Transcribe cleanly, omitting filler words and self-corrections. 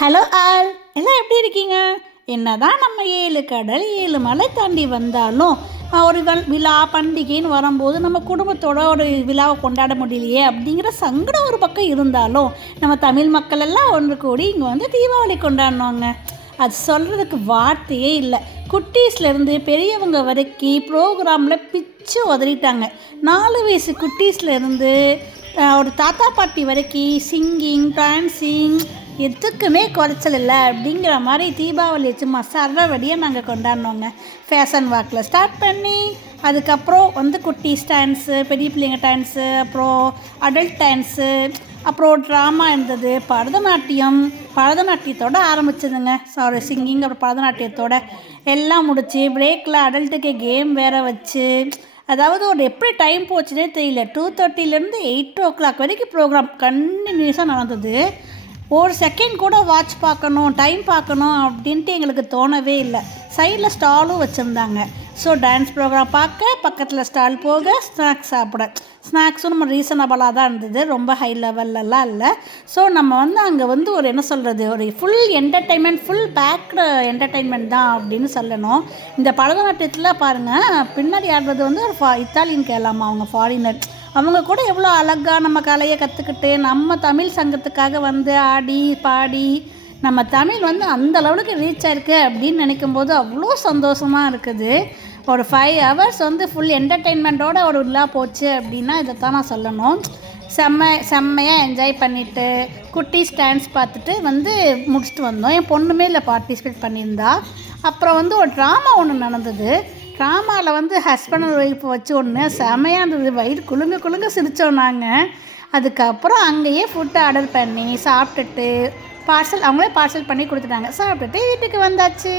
Hello all, எல்லாம் எப்படி இருக்கீங்க? என்னதான் நம்ம 7 கடல் 7 மலை தாண்டி வந்தாலும் ஒரு விழா பண்டிகைன்னு வரும்போது நம்ம குடும்பத்தோட ஒரு விழாவை கொண்டாட முடியலையே அப்படிங்கிற சங்கடம் ஒரு பக்கம் இருந்தாலும் நம்ம தமிழ் மக்கள் எல்லாம் ஒன்று கூடி இங்கே வந்து தீபாவளி கொண்டாடினோங்க. அது சொல்கிறதுக்கு வார்த்தையே இல்லை. குட்டீஸ்லேருந்து பெரியவங்க வரைக்கும் ப்ரோக்ராமில் பிச்சு உதறிட்டாங்க. 4 வயசு குட்டீஸ்லேருந்து ஒரு தாத்தா பாட்டி வரைக்கும் சிங்கிங் டான்ஸிங் எதுக்குமே குறைச்சல் இல்லை அப்படிங்கிற மாதிரி தீபாவளி சும்மா சரவடியாக நாங்கள் கொண்டாடினோங்க. ஃபேஷன் வாக்கில் ஸ்டார்ட் பண்ணி அதுக்கப்புறம் வந்து குட்டீஸ் டான்ஸு, பெரிய பிள்ளைங்க டான்ஸு, அப்புறம் அடல்ட் டான்ஸு, அப்புறம் ட்ராமா இருந்தது, பரதநாட்டியத்தோடு ஆரம்பிச்சதுங்க. சிங்கிங் அப்புறம் பரதநாட்டியத்தோடு எல்லாம் முடிச்சு பிரேக்கில் அடல்ட்டுக்கு கேம் வேறு வச்சு, அதாவது ஒரு எப்படி டைம் போச்சுன்னே தெரியல. 2:30லேருந்து 8 வரைக்கும் ப்ரோக்ராம் கண்டினியூஸாக நடந்தது. ஒரு செகண்ட் கூட வாட்ச் பார்க்கணும், டைம் பார்க்கணும் அப்படின்ட்டு எங்களுக்கு தோணவே இல்லை. சைடில் ஸ்டாலும் வச்சுருந்தாங்க. ஸோ டான்ஸ் ப்ரோக்ராம் பார்க்க, பக்கத்தில் ஸ்டால் போக, ஸ்நாக்ஸ் சாப்பிட. ஸ்நாக்ஸும் நம்ம ரீசனபிளாக தான் இருந்தது, ரொம்ப ஹை லெவல்லலாம் இல்லை. ஸோ நம்ம வந்து அங்கே வந்து ஒரு என்ன சொல்கிறது, ஒரு full entertainment, full packed entertainment தான் அப்படின்னு சொல்லணும். இந்த பரதநாட்டியத்தில் பாருங்கள், பின்னாடி ஆடுறது வந்து ஒரு இத்தாலியன் கேளாமா, அவங்க ஃபாரினர். அவங்க கூட எவ்வளோ அழகாக நம்ம கலையை கற்றுக்கிட்டு நம்ம தமிழ் சங்கத்துக்காக வந்து ஆடி பாடி நம்ம தமிழ் வந்து அந்த லெவலுக்கு ரீச் ஆயிருக்கு அப்படின்னு நினைக்கும்போது அவ்வளோ சந்தோஷமாக இருக்குது. ஒரு 5 ஹவர்ஸ் வந்து ஃபுல் என்டர்டெயின்மெண்ட்டோட ஒரு விழா போச்சு அப்படின்னா இதைத்தான் நான் சொல்லணும். செம்மையாக என்ஜாய் பண்ணிவிட்டு குட்டீஸ் டான்ஸ் பார்த்துட்டு வந்து முடிச்சுட்டு வந்தோம். என் பொண்ணுமே இல்லை பார்ட்டிசிபேட் பண்ணியிருந்தா. அப்புறம் வந்து ஒரு ட்ராமா ஒன்று நடந்தது. ட்ராமாவில் வந்து ஹஸ்பண்ட் அண்ட் ஒய்ஃப் வச்சு ஒன்று செமையாக இருந்தது. வயிறு குலுங்க சிரித்தோம் நாங்கள். அதுக்கப்புறம் அங்கேயே ஃபுட்டு ஆர்டர் பண்ணி சாப்பிட்டுட்டு அவங்களே பார்சல் பண்ணி கொடுத்துட்டாங்க. சாப்பிட்டுட்டு வீட்டுக்கு வந்தாச்சு.